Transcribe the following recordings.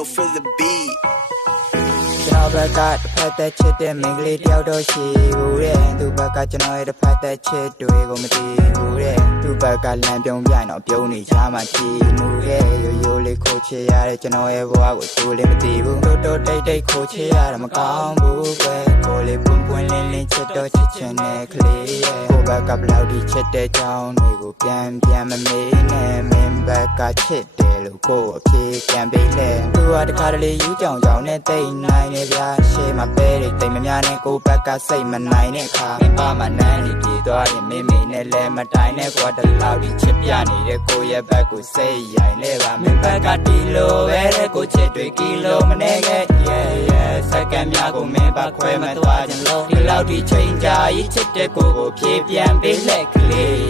middle for the beat ကျွန်တော်ဘက်ကတစ်ဖက်သက်ချစ်တဲ့မိန်းကလေးတယောက်တော့ရှိဘူးတဲ့သူဘက်ကကျွန်တော်ရဲ့တစ်ဖက်သက်ချစ်တွေကိုမသိဘူးတဲ့သူဘက်ကလမ်းပြုံးပြိုင်တော့ပြုံးနေချာမှကြည့်မှုတဲ့ရိုးရိုးလေးခိုးချရတဲ့ကျွန်တော်ရဲ့ဘဝကိုသူလည်းမသိဘူးတိုးတိုးတိတ်တိတ်ခိုးချရတာမကောင်းဘူးကွယ်ကိုလေးပွန်းပွန်းလင်းလင်းချစ်တော့ချစ်ချင်တဲ့ကလေးရဲ့ကိုဘက်ကဘလောက်ဒီချစ်တဲ့ကြောင်းတွေကိုပြန်မမေးနဲ့မင်းဘက်ကချစ်တယ်လို့ကိုအပြေပြန်ပေးလဲသူကတခါတလေယူကြောင်နဲ့တိတ်နိုင်နေဗျာရှေ့မှာပဲတွေတိတ်မများနဲ့ကိုဘက်ကစိတ်မနိုင်တဲ့ခါမင်းပါမနန်းနေပြေးသွားရင်မင်းနဲ့လဲမတိုင်နဲ့ကွာတလောက်ဒီချစ်ပြနေတဲ့ကိုရဲ့ဘက်ကိုစိတ်ရိုင်လဲပါမင်းဘက်ကဒီလိုပဲတဲ့ကိုချစ်တွေကီလိုမနေခဲ့ yeah စက္ကန့်များကိုမင်းပါခွဲမသွားခြင်းလို့ဒီလောက်ဒီချိန်ကြာကြီးချစ်တဲ့ကိုဖြေပြန်ပေးလက်ကလေး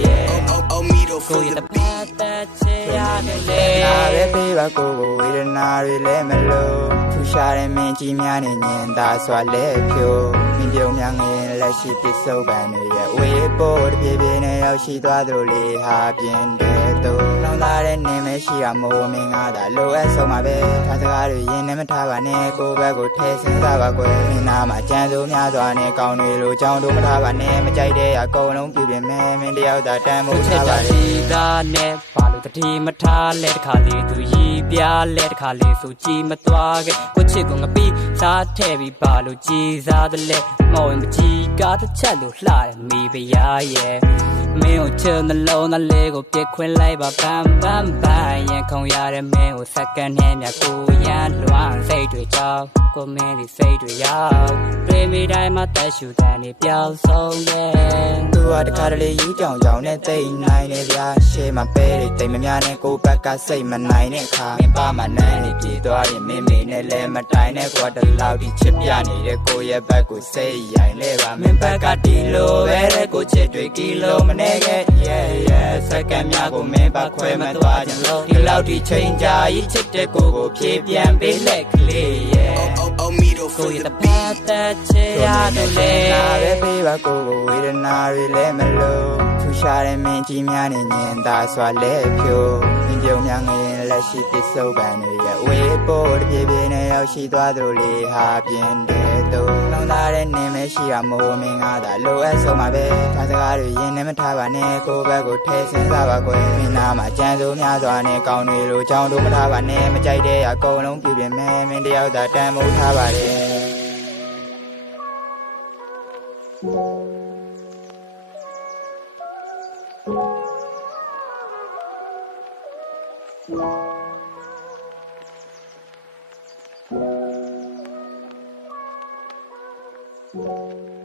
oh middle for the beat တဲ့ချစ်ရတယ်လေနားပဲပေးပါကိုဝေဒနာတွေလည်းမလို့ထူရှာတဲ့မင်းကြီးများနဲ့ညင်သာစွာလဲဖြိုးမင်းပြုံးများငယ်လက်ရှိပစ္စုပန်တွေရဲ့ဝေပေါ်တပြေးပြေးနဲ့ရောက်ရှိသွားသလိုလေးဟာပြင်းတဲ့သူလောင်လာတဲ့နေမရှိတာမို့မင်းငါသာလိုအပ်ဆုံးပါပဲဒါစကားတွေရင်နဲ့မထားပါနဲ့ကိုဘက်ကိုထဲစဉ်းစားပါကွယ်မင်းနာမှာကြံစိုးများစွာနဲ့ကောင်းတွေလိုကြောင်းတို့မထားပါနဲ့မကြိုက်တဲ့အကုန်လုံးပြပြင်မယ်မင်းတယောက်သာတမ်းမို့ထားပါလေဒါနဲ့ဘာလို့တတိမထားလဲတခါလေးသူရီပြလဲတခါလေးဆိုကြည်မသွားခဲ့ကိုချစ်ကိုငပိစားထဲပြီးဘာလို့ကြည်စားတယ်လဲမော်ဝင်မကြည်ကားတစ်ချက်လို့လှတယ်မိဖုရားရဲ့မင်းကိုချစ်နှလုံးသားလေးကိုပြစ်ခွင်းလိုက်ပါဘမ်ရင်ခုံရတဲ့မင်းကိုစက္ကန့်နဲ့မြတ်ကိုရမ်းလွှမ်းစိတ်တွေကြောက်ကိုမင်းဒီစိတ်တွေရောက်တွေ့မိတိုင်းမှာတက်ရှူတဲ့နေပြောင်းဆုံးတယ်သူကတခါတလေယူကြောင်နဲ့တိတ်နိုင်နေဗျာရှေ့မှာပဲတွေတိတ်မများနဲ့ကိုဘက်ကစိတ်မနိုင်တဲ့ခါမင်းပါမနန်းနေပြေးသွားရင်မင်းနဲ့လဲမတိုင်နဲ့ကွာတလောက်ဒီချစ်ပြနေတဲ့ကိုရဲ့ဘက်ကိုစိတ်ရိုင်လဲပါမင်းဘက်ကဒီလိုပဲတဲ့ကိုချစ်တွေကီလိုမနေခဲ့ yeah စက္ကန့်များကိုမင်းပါခွဲမသွားခြင်းလို့ဒီလောက်ဒီချိန်ကြာကြီးချစ်တဲ့ကိုဖြေပြန်ပေးလက်ကလေးရဲ့ oh middle for the beat တဲ့ချစ်ရတယ်လေနားပဲပေးပါကိုဝေဒနာတွေလည်းမလို့ထူရှာတဲ့မင်းကြီးများနဲ့ညင်သာစွာလဲဖြိုးမင်းပြုံးများငယ်လက်ရှိပစ္စုပန်တွေရဲ့ဝေပေါ်တပြေးပြေးနဲ့ရောက်ရှိသွားသလိုလေးဟာပြင်းတဲ့သူလောင်လာတဲ့နေမရှိတာမို့မင်းငါသာလိုအပ်ဆုံးပါပဲဒါစကားတွေရင်နဲ့မထားပါနဲ့ကိုဘက်ကိုထဲစဉ်းစားပါကွယ်မင်းနာမှာကြံစိုးများစွာနဲ့ကောင်းတွေလိုကြောင်းတို့မထားပါနဲ့မကြိုက်တဲ့အကုန်လုံးပြပြင်မယ်မင်းတယောက်သာတမ်းမို့ထားပါတယ်Thank you.